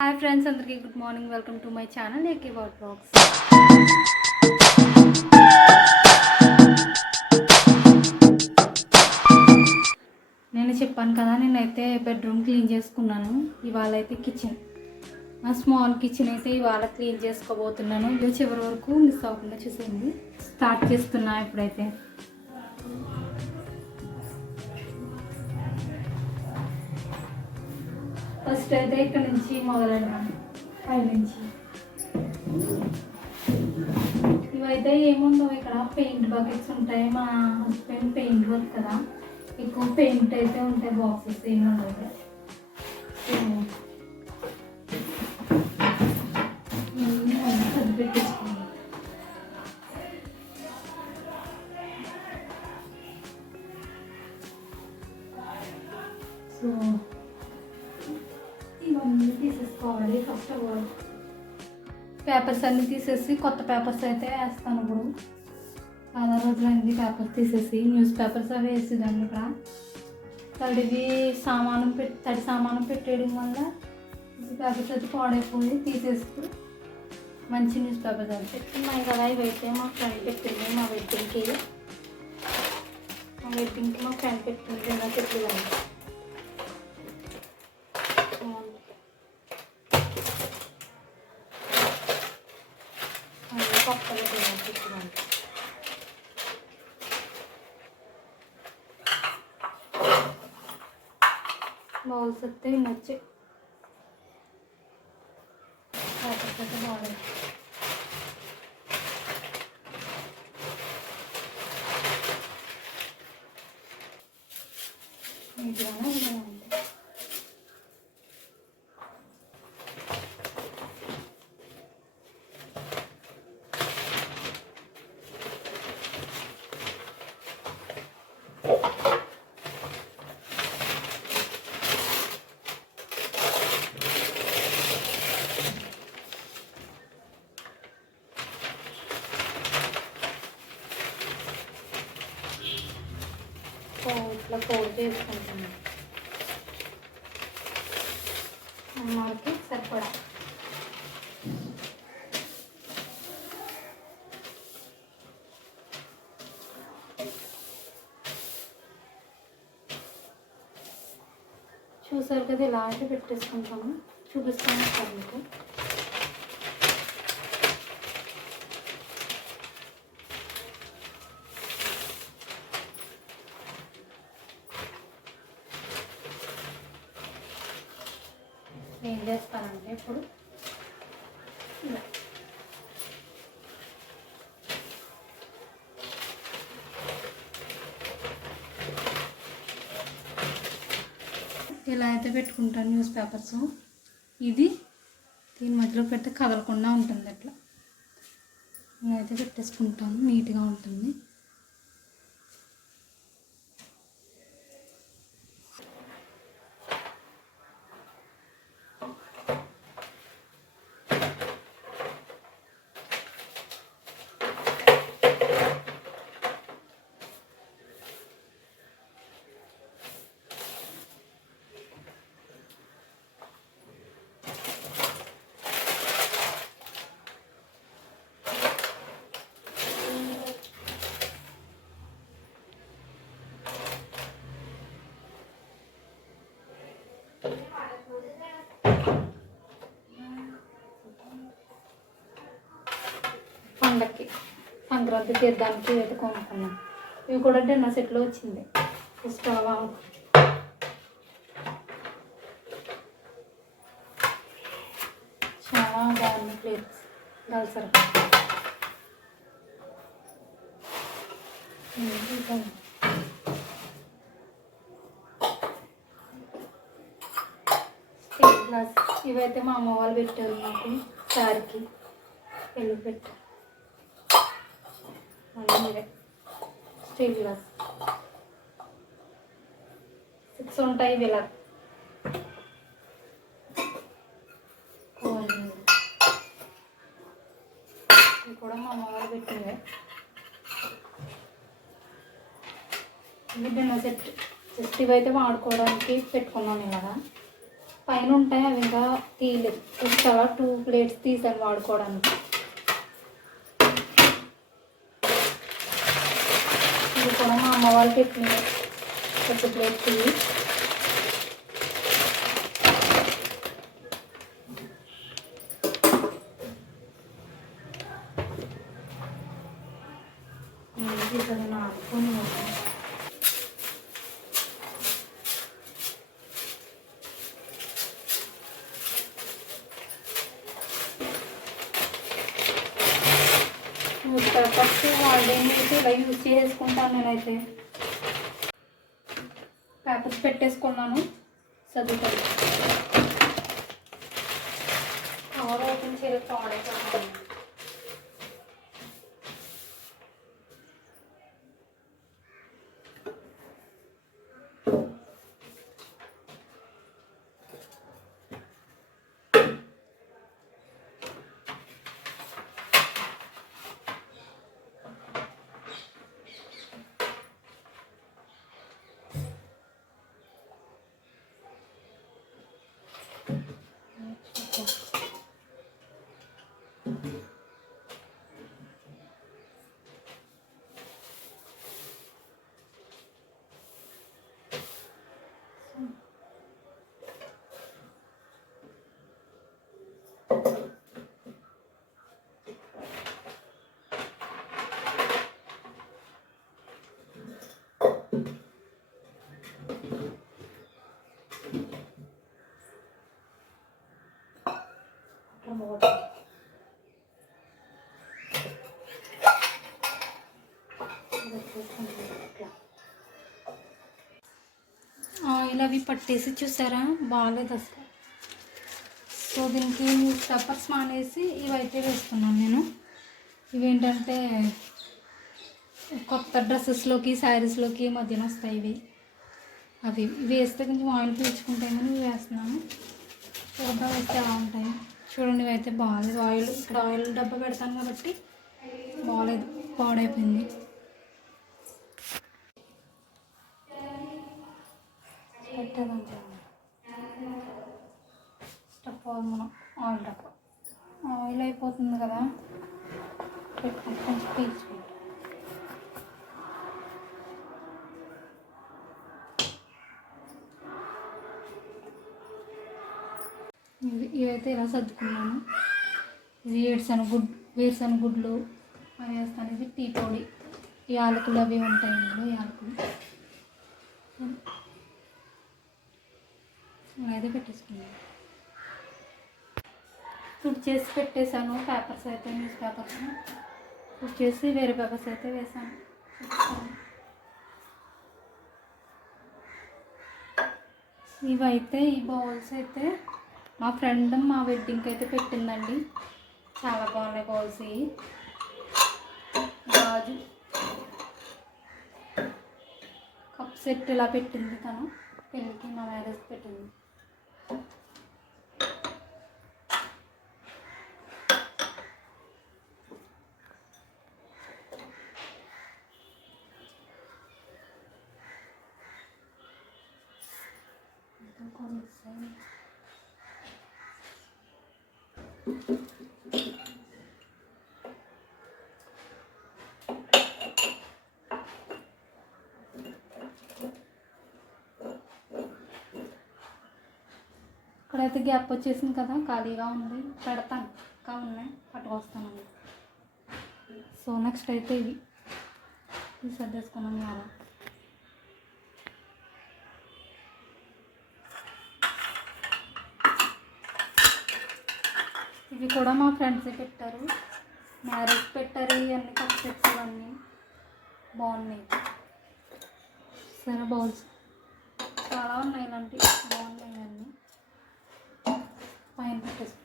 Hi friends, అందరికీ good morning. Welcome to my channel AK word blogs. నేను చెప్పాను కదా, నేనైతే బెడ్రూమ్ క్లీన్ చేసుకున్నాను. ఇవాళ అయితే కిచెన్, ఆ స్మాల్ కిచెన్ అయితే ఇవాళ క్లీన్ చేసుకోబోతున్నాను. ఇది చివరి వరకు మిస్ అవ్వకుండా చూసేయండి. స్టార్ట్ చేస్తున్నా ఇప్పుడైతే. ఫస్ట్ అయితే ఇక్కడ నుంచి మొదలెడదాం, పై నుంచి. ఇవైతే ఏముండవు, ఇక్కడ పెయింట్ బకెట్స్ ఉంటాయి. మా హస్బెండ్ పెయింట్ వర్క్ కదా, ఎక్కువ పెయింట్ అయితే ఉంటాయి. బాక్సెస్ ఏముండవు. సర్ది పెట్టేసుకున్నాం. సో ఇవన్నీ తీసేసుకోవాలి. ఫస్ట్ ఆఫ్ ఆల్ పేపర్స్ అన్నీ తీసేసి కొత్త పేపర్స్ అయితే వేస్తాను. ఇప్పుడు చాలా రోజులైంది పేపర్స్ తీసేసి. న్యూస్ పేపర్స్ అవి వేసేదాన్ని. ఇక్కడ తడి సామానం పెట్టేయడం వల్ల పేపర్స్ అయితే పాడైపోయి తీసేస్తూ మంచి న్యూస్ పేపర్స్ అవి పెట్టుకున్నాయి కదా. ఇవైతే మా ఫ్రెండ్ పెట్టింది మా వెడ్డింగ్కి మా ఫ్రెండ్ పెట్టింది. నా చెట్లు కానీ పక్కన పెట్టుకున్నాను. బౌల్స్ అయితే నచ్చి పేపర్స్ అయితే బాగా నీట్గానే ఉన్నాయండి. ఇట్లా ఫోల్డ్ చేసుకుంటున్నాను. అమ్మకి సరిపడా చూసారు కదా, ఇలా అయితే పెట్టేసుకుంటాము. చూపిస్తాను మీకు. ఏం చేస్తానంటే ఇప్పుడు ఇలా అయితే పెట్టుకుంటాను న్యూస్ పేపర్స్. ఇది దీని మధ్యలో పెడితే కదలకుండా ఉంటుంది. అట్లా ఇలా అయితే పెట్టేసుకుంటాను, నీట్గా ఉంటుంది. పండక్కి సంక్రాంతి తీర్థానికి అయితే కొనుక్కున్నాం. ఇవి కూడా డిన్నర్ సెట్లో వచ్చింది. స్టవ్ చాలా బాగుంది. ప్లేట్స్ గల్సర్ స్టీల్ గ్లాస్. ఇవైతే మా అమ్మ వాళ్ళు పెట్టారు నాకు సారికి పెళ్ళి పెట్టారు. స్టీల్ గ్లాస్ 6 ఉంటాయి. ఇలా ఇవి కూడా మా అమ్మ వాళ్ళు పెట్టినవే. ఇది డిన్నర్ సెట్. జస్ట్ ఇవైతే వాడుకోవడానికి పెట్టుకున్నాను ఇలాగా. పైన ఉంటాయి, అవి ఇంకా తీయలేదు. చాలా 2 ప్లేట్స్ తీసాను వాడుకోవడానికి. ఇది కూడా మా అమ్మ వాళ్ళు పెట్టినాయి, పెద్ద ప్లేట్ తీయి. న్యూస్ పేపర్స్ ఆల్రెడీ ఇలా యూజ్ చేసుకుంటాను నేనైతే. పేపర్స్ పెట్టేసుకున్నాను, చదువుతాను. కవర్ ఓపెన్ చేయలేదు, పాడైపోతున్నాను. ఆయిల్ అవి పట్టేసి చూసారా, బాగాలేదు అసలు. సో దీనికి న్యూస్ పేపర్స్ మానేసి ఇవైతే వేసుకున్నాను నేను. ఇవేంటంటే కొత్త డ్రెస్సెస్లోకి, శారీస్లోకి మధ్యన వస్తాయి ఇవి. అవి వేస్తే కొంచెం ఆయిల్ పీల్చుకుంటాయని ఇవి వేస్తున్నాను. చూద్దాం వేస్తే ఎలా ఉంటాయి. చూడండి, ఇవైతే బాగాలేదు. ఆయిల్ ఇక్కడ ఆయిల్ డబ్బా పెడతాను కాబట్టి బాగాలేదు, పాడైపోయింది. పెట్టేదంటే స్టఫ్ మనం ఆయిల్ డబ్బా ఆయిల్ అయిపోతుంది కదా, పెట్టుకుంటే కొంచెం పీల్చుకుంటాం. ఇవైతే ఇలా సర్దుకున్నాను. ఇది వేరుశనగుడ్లు అవి వేస్తాను. ఇది టీ పొడి, యాలకులు అవి ఉంటాయి ఇందులో, యాలకులు అయితే పెట్టేసుకున్నాను. తుడిచేసి పెట్టేశాను పేపర్స్ అయితే, న్యూస్ పేపర్స్ తుడిచేసి వేరే పేపర్స్ అయితే వేసాను. ఇవైతే ఈ బౌల్స్ అయితే మా ఫ్రెండ్ మా వెడ్డింగ్కి అయితే పెట్టిందండి. చాలా బాగున్నాయి బౌల్స్. ఇవి గాజు కప్ సెట్ ఇలా పెట్టింది తను పెళ్ళికి, మా మ్యారేజ్ పెట్టింది. ఇక్కడైతే గ్యాప్ వచ్చేసింది కదా, ఖాళీగా ఉంది, పెడతాను. ఇంకా ఉన్నాయి, పట్టుకొస్తాను. సో నెక్స్ట్ అయితే ఇవి సర్దేసుకున్నాం కదా. ఇవి కూడా మా ఫ్రెండ్సే పెట్టారు, మ్యారేజ్ పెట్టారు. ఇవన్నీ కప్ సెట్స్ ఇవన్నీ బాగున్నాయి. సరే బౌల్స్ చాలా ఉన్నాయి, ఇలాంటివి బాగున్నాయి. అన్నీ పైన పెట్టేసి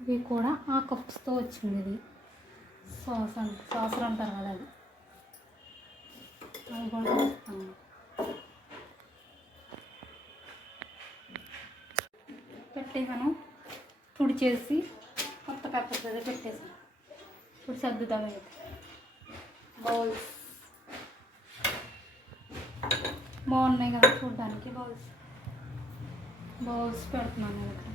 ఇవి కూడా ఆ కప్స్తో వచ్చింది. ఇది సాసర్ అంటారు కదా, అది అవి కూడా చేస్తాను. పెట్టేసాను, తుడిచేసి కొత్త పేపర్స్ అయితే పెట్టేసాను. ఇప్పుడు సర్దుదాం అయితే. బౌల్స్ బాగున్నాయి కదా చూడడానికి. బౌల్స్ పెడుతున్నాను ఇక్కడ.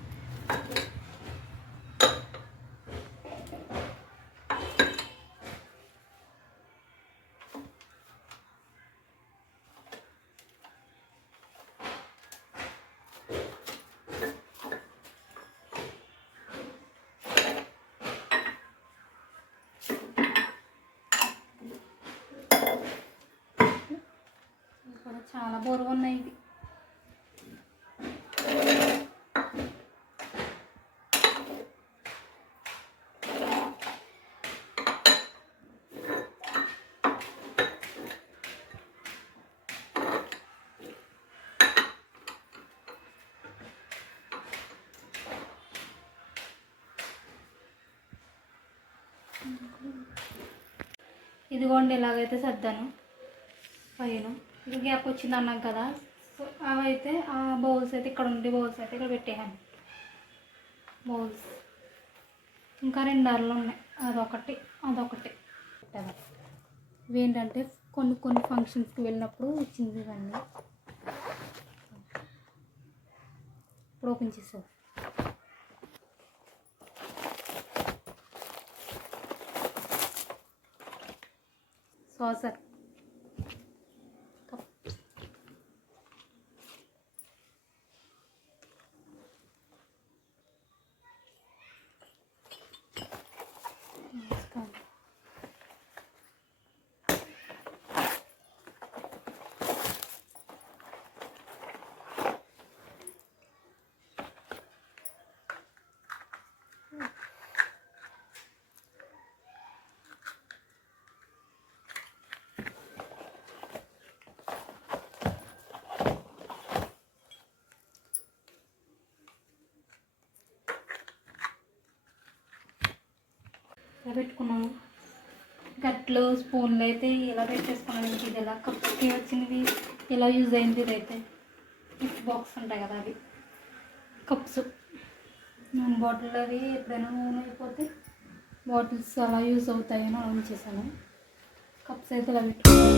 ఇక్కడ చాలా బరువు ఉన్నాయి ఇవి. ఇదిగోండి ఇలాగైతే సర్దాను పైన. ఇది గ్యాప్ వచ్చింది అన్నాం కదా. సో అవైతే ఆ బౌల్స్ అయితే ఇక్కడ ఉండి బౌల్స్ అయితే ఇక్కడ పెట్టేయాను. బౌల్స్ ఇంకా 2 అరలు ఉన్నాయి. అదొకటి ఇవేంటంటే కొన్ని ఫంక్షన్స్కి వెళ్ళినప్పుడు ఇచ్చింది ఇవన్నీ. ఇప్పుడు ఓపెన్ చేసావు. సాసర్ కప్, ఇలా పెట్టుకున్నాను. గట్లు స్పూన్లు అయితే ఇలా పెట్టేసుకున్నాను. ఇంక ఇది ఇలా కప్స్కి వచ్చినవి ఇలా యూజ్ అయింది. ఇదైతే గిఫ్ట్ బాక్స్ ఉంటాయి కదా అవి కప్స్. నూనె బాటిల్ అవి ఎప్పుడైనా నూనె అయిపోతే బాటిల్స్ అలా యూజ్ అవుతాయని అలా ఉంచేసాను. కప్స్ అయితే ఇలా పెట్టుకున్నాను.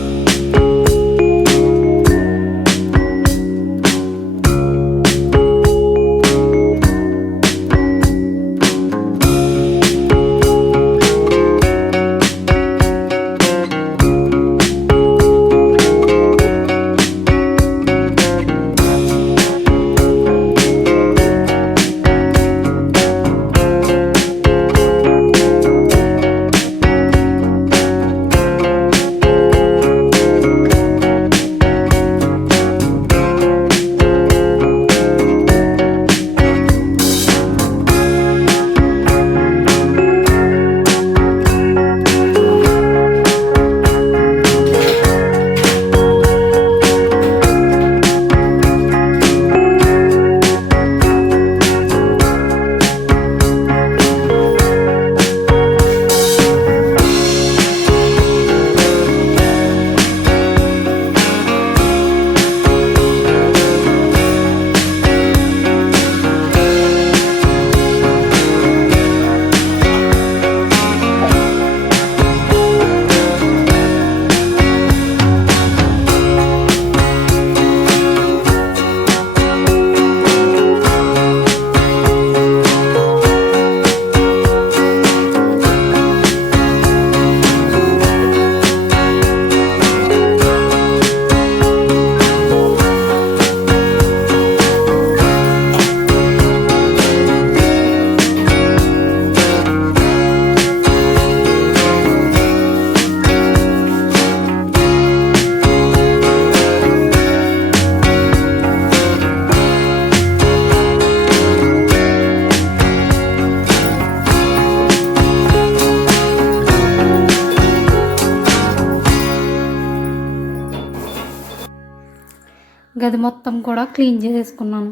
గది మొత్తం కూడా క్లీన్ చేసేసుకున్నాను.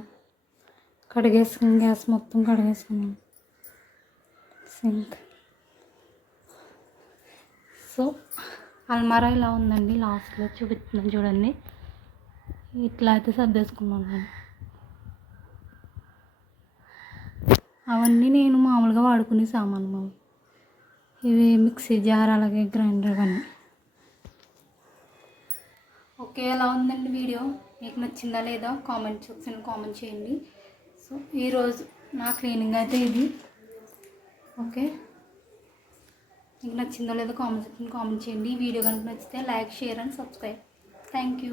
కడిగేసుకుని గ్యాస్ మొత్తం కడిగేసుకున్నాను. సింక్. సో అల్మారా ఇలా ఉందండి. లాస్ట్లో చూపిస్తున్నాను చూడండి. ఇట్లా అయితే సర్దేసుకున్నాను నేను. అవన్నీ నేను మామూలుగా వాడుకునే సామాన్లు. ఇవి మిక్సీ జార్ అలాగే గ్రైండర్ అవన్నీ. ఓకే, ఎలా ఉందండి వీడియో? మీకు నచ్చిందా లేదా కామెంట్ సెక్షన్ కామెంట్ చేయండి. సో ఈరోజు నా క్లీనింగ్ అయితే ఇది. ఓకే, మీకు నచ్చిందో లేదో కామెంట్ సెక్షన్ కామెంట్ చేయండి. ఈ వీడియో కనుక నచ్చితే like, share and subscribe. Thank you.